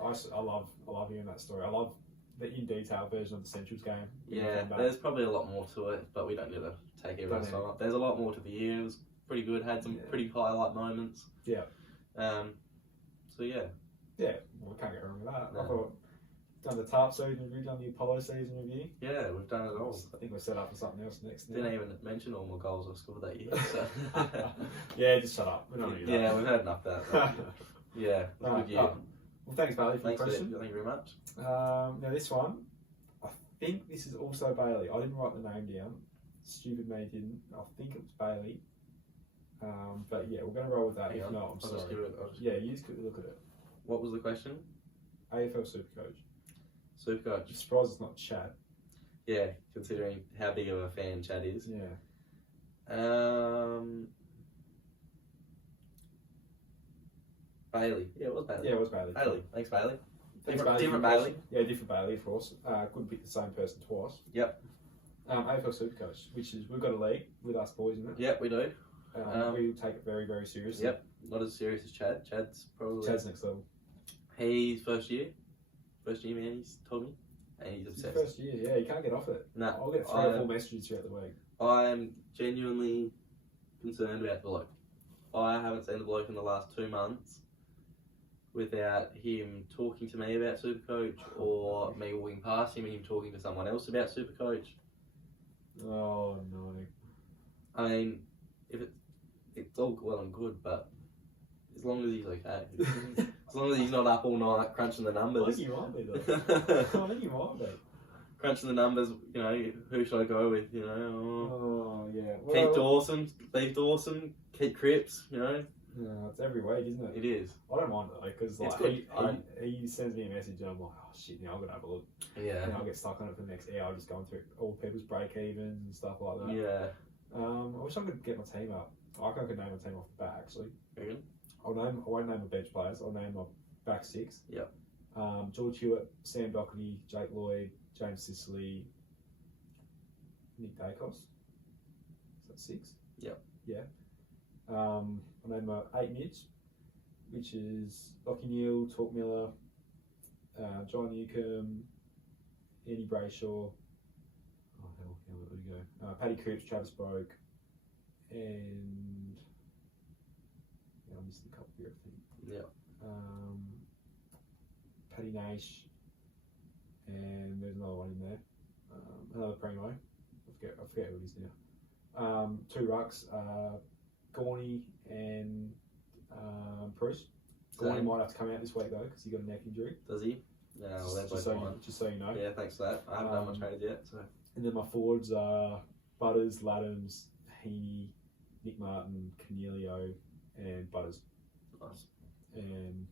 I love hearing that story. I love the in detail version of the Centrals game. Yeah, there's probably a lot more to it, but we don't need to take everyone's time. There's a lot more to the year. It was pretty good. Had some pretty highlight moments. Yeah. So yeah. Yeah, well, we can't get wrong with that. No. I thought done the TARP season review, done the Apollo season review. Yeah, we've done it all. I think we're set up for something else next. Didn't even mention all my goals I scored that year. So. Yeah, just shut up. We don't need that. Yeah, we've had enough of that. Yeah, good year. Well, thanks, Bailey, for the question. Thank you very much. Now this one, I think this is also Bailey. I didn't write the name down. Stupid me didn't. I think it was Bailey. But yeah, we're going to roll with that. If not, I'm sorry. Yeah, you just quickly look at it. What was the question? AFL SuperCoach. SuperCoach. I'm surprised it's not Chad. Yeah, considering how big of a fan Chad is. Yeah. Bailey. Yeah, it was Bailey. Yeah, it was Bailey. Bailey. Thanks, Bailey. Different Bailey. Yeah, different Bailey, of course. Couldn't pick the same person twice. Yep. AFL SuperCoach, which is, we've got a league with us boys in it. Yep, we do. We take it very, very seriously. Yep, not as serious as Chad. Chad's next level. He's first year man, he's told me. And he's obsessed. First year, yeah, you can't get off it. No. I'll get 3 or 4 messages throughout the week. I'm genuinely concerned about the bloke. I haven't seen the bloke in the last 2 months without him talking to me about SuperCoach or me walking past him and him talking to someone else about SuperCoach. Oh no. I mean, if it's all well and good, but as long as he's okay. As long as he's not up all night crunching the I numbers. think you might be, though. I think you might be. Crunching the numbers, you know, who should I go with, you know? Oh, yeah. Keep Dawson, leave Dawson, keep Cripps, you know? No, it's every week, isn't it? It is. I don't mind it, though, because It's like, good. he sends me a message and I'm like, oh shit, now I've got to have a look. Yeah. And I'll get stuck on it for the next hour, just going through all people's break-evens and stuff like that. Yeah. I wish I could get my team up. I reckon I could name my team off the bat, actually. Reckon? I won't name my bench players. I'll name my back six. Yep. George Hewitt, Sam Doherty, Jake Lloyd, James Sicily, Nick Dacos. Is that six? Yep. Yeah. I name my 8 mids, which is Lockie Neal, Talk Miller, John Newcomb, Eddie Brayshaw. Oh hell, where did he go? Paddy Cripps, Travis Broke, and I missed a couple here, I think. Yeah. Paddy Nash, and there's another one in there. Another primo. I forget who it is now. 2 rucks, Gorney and Bruce. Gorney might have to come out this week though because he got a neck injury. Does he? No, well, they're both fine. Just so you know. Yeah, thanks for that. I haven't done my trades yet. So. And then my forwards are Butters, Laddams, Heaney, Nick Martin, Cornelio, and Butters. Nice. And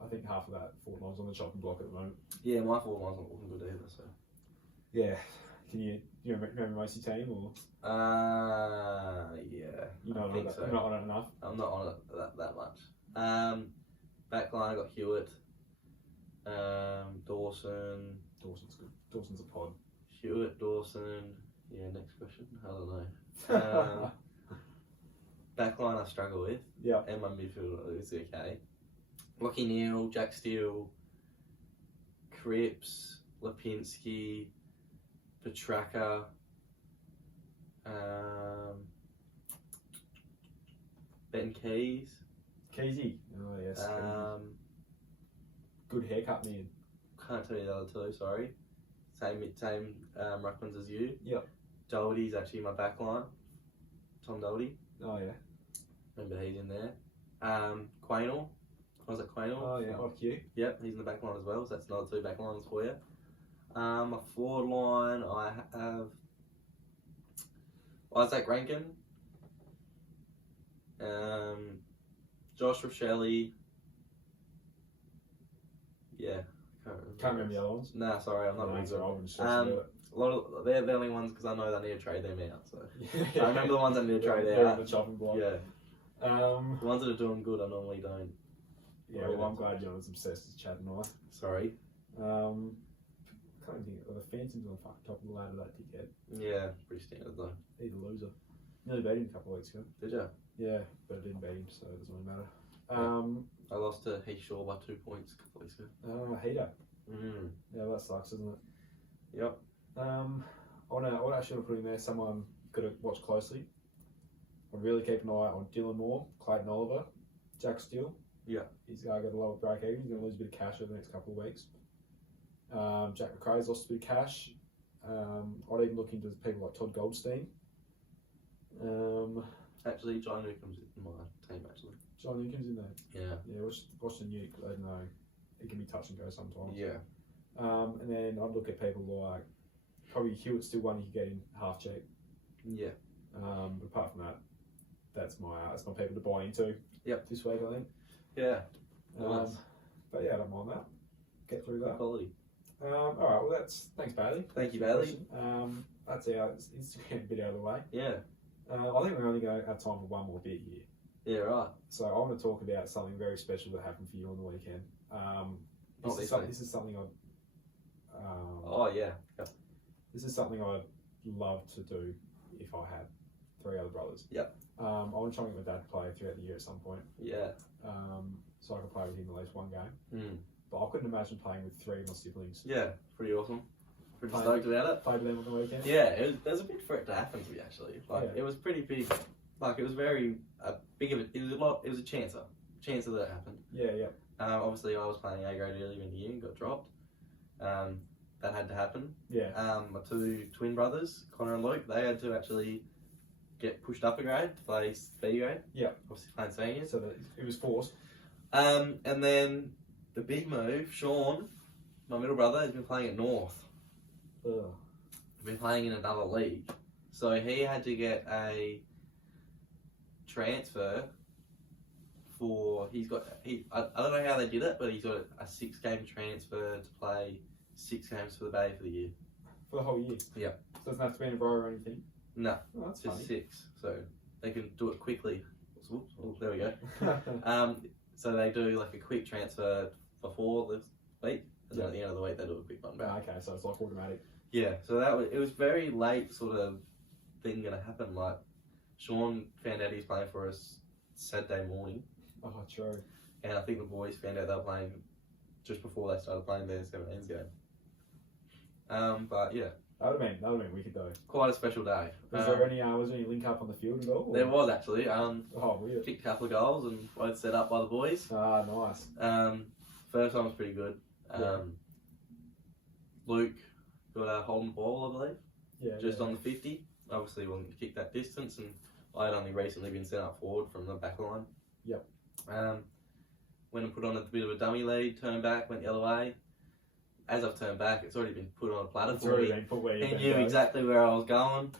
I think half of that forward line's on the chopping block at the moment. Yeah, my forward line's not looking good either. So. Yeah. Can you remember most of your team or? Yeah. You're not I think so. You're not on it enough. I'm not on it that much. Backline I got Hewitt, Dawson. Dawson's good. Dawson's a pod. Hewitt, Dawson. Yeah, next question. I don't know. Backline I struggle with. Yeah. And my midfield is okay. Lockie Neal, Jack Steele, Cripps, Lipinski, Petraka, Ben Keys. Keysy. Oh yes. Good haircut, man. Can't tell you the other two. Sorry. Same ruckmans as you. Yep. Doherty's actually my back line. Tom Doherty. Oh yeah. Remember he's in there. Quaynor. Was it Quaynor? Oh yeah. IQ. Yep, he's in the back line as well. So that's another 2 back lines for you. My forward line, I have Isaac Rankin, Josh Rochelle. Yeah, Can't remember the other ones. Nah, sorry, I'm not really good. A lot of they're the only ones because I know they need to trade them out. So I remember the ones I need to trade they're out. on the chopping block. Yeah. The ones that are doing good, I normally don't. Yeah, well, I'm glad you're not as obsessed as Chad and I. Sorry. Can't even think of the Phantom's on the fucking top of the ladder, that dickhead. Yeah, pretty standard though. He's a loser. Nearly beat him a couple of weeks ago. Did you? Yeah, but I didn't beat him, so it doesn't really matter. I lost to Heath Shaw by 2 points a couple of weeks ago. Heater. Yeah, that sucks, doesn't it? Yep. I actually want to put in there someone got to watch closely. I'd really keep an eye on Dylan Moore, Clayton Oliver, Jack Steele. Yeah. He's got a lower break even. He's going to lose a bit of cash over the next couple of weeks. Jack McRae's lost a bit of cash. I'd even look into people like Todd Goldstein. Actually, John Newcomb's in my team, actually. John Newcomb's in there? Yeah. Yeah, watch the Nuke. I don't know. It can be touch and go sometimes. Yeah. And then I'd look at people like, probably Hewitt's still one you can get in half cheap. Yeah. But apart from that, that's my people to buy into. Yep. This week, I think. Yeah. But yeah, I don't mind that. Get through that. Quality. All right. Well, thanks, Bailey. Thank you, Bailey. That's our Instagram bit out of the way. Yeah. I think we're only going to have time for one more bit here. Yeah, right. So I want to talk about something very special that happened for you on the weekend. This is something I'd. Oh yeah. Yep. This is something I'd love to do if I had 3 other brothers. Yep. I want to try and get my dad to play throughout the year at some point. Yeah. So I could play with him at least one game. Mm. But I couldn't imagine playing with 3 of my siblings. Yeah, pretty awesome. Pretty stoked about it. Played with them on the weekend. Yeah, it was a bit for it to happen to me actually. Like Yeah. it was pretty big. Like it was very big of it. It was a chancer that it happened. Yeah, yeah. Obviously, I was playing A grade earlier in the year and got dropped. That had to happen. Yeah. My 2 twin brothers, Connor and Luke, they had to actually get pushed up a grade to play B grade. Yeah. Obviously playing seniors. So that it was forced. And then the big move, Sean, my middle brother, has been playing at North. Ugh. Been playing in another league. So he had to get a transfer for, I don't know how they did it, but he's got a 6-game transfer to play 6 games for the Bay for the year. For the whole year? Yeah. So it doesn't have to be in a row or anything? No, Oh, that's just funny. 6. So they can do it quickly. Oops, oh, there we go. So they do like a quick transfer before the week, and then at the end of the week they do a quick one back. Okay, so it's like automatic. Yeah, so it was very late sort of thing gonna happen. Like Sean found out he's playing for us Saturday morning, Oh, true. and I think the boys found out they were playing just before they started playing their 17s game. But yeah, That would have been wicked though. quite a special day. Was there any link up on the field at all? Or? There was actually. Oh, weird. Kicked a couple of goals and both set up by the boys. Ah, nice. First one was pretty good. Yeah. Luke got a holding ball, I believe, Yeah. just yeah. on the 50. Obviously, wanted to kick that distance, and I had only recently been sent up forward from the back line. Yep. Went and put on a bit of a dummy lead, turned back, went the other way. As I've turned back, it's already been put on a platter It's for already me. been put where you're He gonna knew go. exactly where I was going.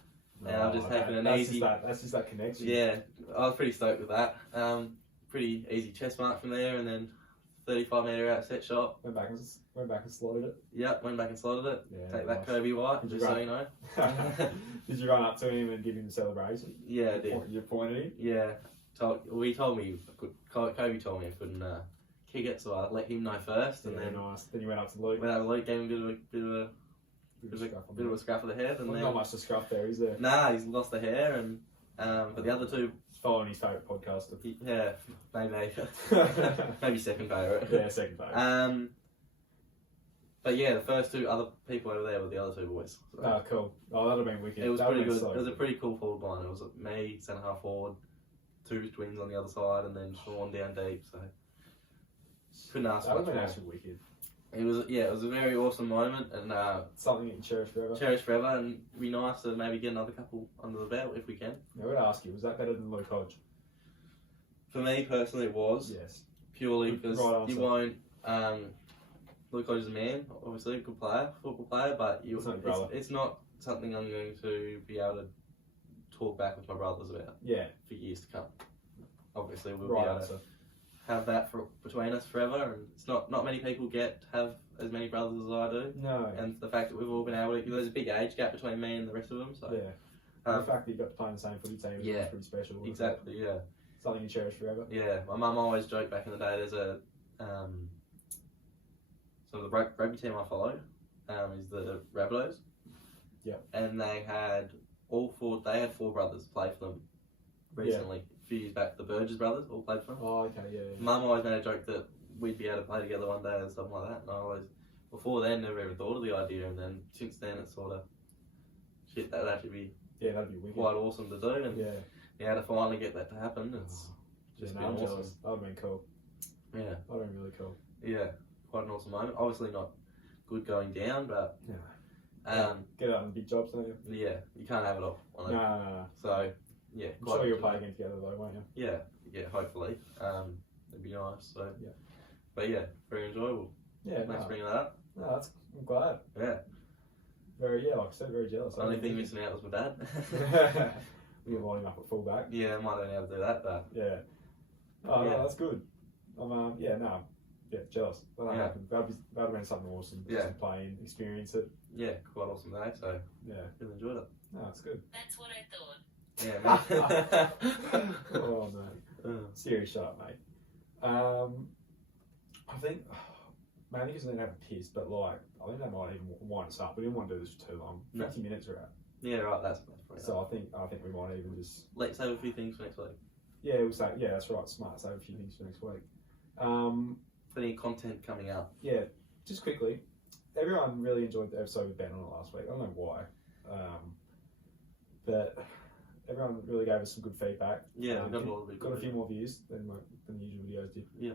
And I'm just having an that's easy. That's just that connection. Yeah, I was pretty stoked with that. Pretty easy chest mark from there, and then 35-metre out set shot. Went back and slotted it. Yep, went back and slotted it. Yeah, Take that, nice. Kobe White, Did you just so run? you know. Did you run up to him and give him the celebration? Yeah, I did. You pointed him? Yeah, Kobe told me I couldn't kick it, so I let him know first, and Yeah, then nice. Then you went up to Luke. went over Luke, gave him a bit of a scruff of the head, and Well, then not much to scruff there, is there? nah, he's lost the hair, and but the other two, He's following his favourite podcast. yeah, maybe second favourite. Yeah, second favourite. But yeah, the first two other people over there were the other two boys. So. Oh, cool. Oh, that'd have been wicked. It was That'd pretty have good. been so It was a pretty cool forward line. It was me, centre half forward, 2 twins on the other side, and then Sean down deep. So couldn't ask That would much have been more. actually wicked. It was a very awesome moment, and Something you can cherish forever. cherish forever. And it'd be nice to maybe get another couple under the belt if we can. I would ask you, was that better than Luke Hodge? For me personally, it was Yes. purely because Right you answer. won't. Luke Hodge is a man, obviously a good player, football player, but It's not your brother. it's not something I'm going to be able to talk back with my brothers about Yeah. for years to come. Obviously, we'll Right be able answer. to have that between us forever, and it's not many people get to have as many brothers as I do, No. and the fact that we've all been able to, there's a big age gap between me and the rest of them, so Yeah. The fact that you got to play in the same footy team yeah. is pretty special. exactly, yeah. Something you cherish forever. Yeah, my mum always joked back in the day. There's a so the rugby team I follow is the Rabbitohs. Yep. And they had They had 4 brothers play for them recently. A few years back, the Burgess brothers all played for them. Oh, okay, yeah. Mum always made a joke that we'd be able to play together one day and stuff like that. And I always, before then, never even thought of the idea. And then since then, it's sort of shit. That'd actually be Yeah, that'd be wicked. quite awesome to do. And Yeah. yeah, to finally get that to happen, it's just Yeah, been I'm awesome. jealous. That would have been cool. Yeah. That would have been really cool. Yeah, quite an awesome moment. Obviously not good going down, but Yeah. Get out on big jobs, don't you? yeah, you can't have it all. On No, it. no, no. So yeah, I'm quite sure you'll enjoy- play again together though, won't you? Yeah, hopefully. It'd be nice. So Yeah. but yeah, very enjoyable. Yeah, Thanks no. for bringing that up. No, I'm glad. Yeah. Like I said, very jealous. The only thing missing out was my dad. We were lining up at full back. Yeah, I might not know how to do that, but Yeah. Oh, Yeah. no, that's good. Jealous. That Yeah. happened. That'd have been something awesome. Yeah. Just to play and experience it. yeah, quite awesome day. So Yeah. really enjoyed it. No, it's good. That's what I thought. Yeah, man. Oh, mate. Serious shut up, mate. I think, mainly because they didn't have a piss, but like, I think they might even wind us up. We didn't want to do this for too long. No. 50 minutes are out. Yeah, right. That's probably So I think we might even just, let's have a few things for next week. yeah, we'll say, yeah, that's right, smart. Save a few things for next week. Any content coming up? Yeah, just quickly, everyone really enjoyed the episode with Ben on it last week. I don't know why, but everyone really gave us some good feedback. Yeah, we got a lot of Got a few more views than the usual videos did. Yeah.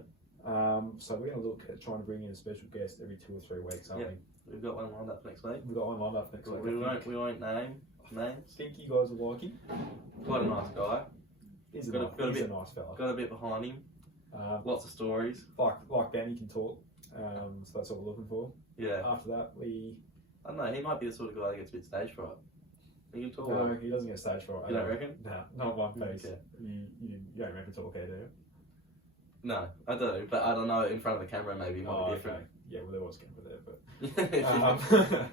So we're going to look at trying to bring in a special guest every 2 or 3 weeks. I Yeah. think We've got one lined up for next week. we've got one lined up next week. We won't name names. Think you guys will like him. Quite a nice guy. He's a Got a nice bit- fella. Got a bit behind him. Lots of stories. Like Ben, he can talk. So that's what we're looking for. Yeah. After that, I don't know. He might be the sort of guy that gets a bit stage fright. He can talk. No, he doesn't get stage fright. You don't reckon? Nah, not my face. Okay. You don't remember talk here, do you? No, I do, but I don't know. In front of the camera, maybe it might be different. Okay. Yeah, well, there was camera there, but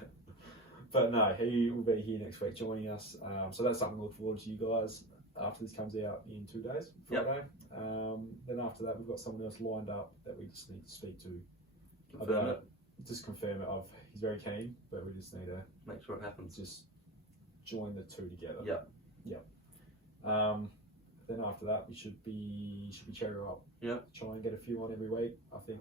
but no, he will be here next week joining us. So that's something to look forward to, you guys. After this comes out in 2 days, Friday. Then after that, we've got someone else lined up that we just need to speak to. Confirm it. Just confirm it. He's very keen, but we just need to make sure it happens. Just join the two together. Yep. Then after that, we should be cherry up. Yep. Try and get a few on every week. I think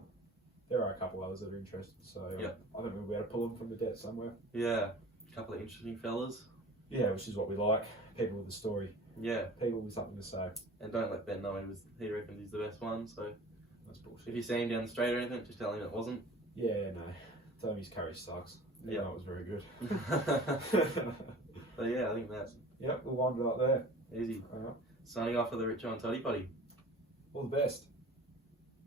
there are a couple others that are interested, so I think we'll be able to pull them from the debt somewhere. Yeah, a couple of interesting fellas. Yeah, which is what we like. People with a story. Yeah. People with something to say. And don't let Ben know he reckons he's the best one. So that's bullshit. If you see him down the street or anything, just tell him it wasn't. Yeah, no. Tell him his courage sucks. Yeah, that was very good. So yeah, I think that's. Yep, we'll wind it up there. Easy. Signing off for the Richo and Toddy Poddy. All the best.